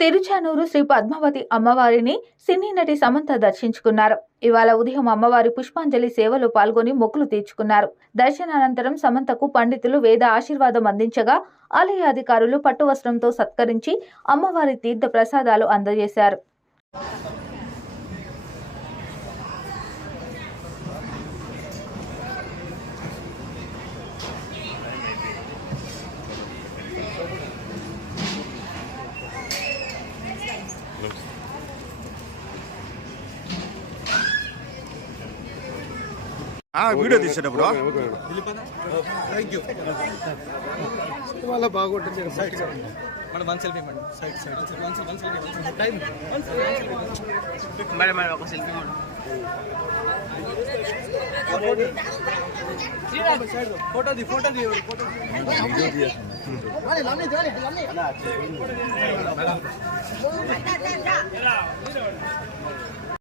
తిరుచానూరు శ్రీ పద్మావతి అమ్మవారిని సినీ నటి సమంత దర్శించుకున్నారు. ఇవాళ ఉదయం అమ్మవారి పుష్పాంజలి సేవలో పాల్గొని మొక్కులు తీర్చుకున్నారు. దర్శనానంతరం సమంతకు పండితులు వేద ఆశీర్వాదం అందించగా ఆలయ అధికారులు పట్టు వస్త్రంతో సత్కరించి అమ్మవారి తీర్థ ప్రసాదాలు అందజేశారు. వీడియో తీసేటప్పుడు బాగుంటుంది one selfie madam side madam ఒక సెల్ఫీ ఫోటో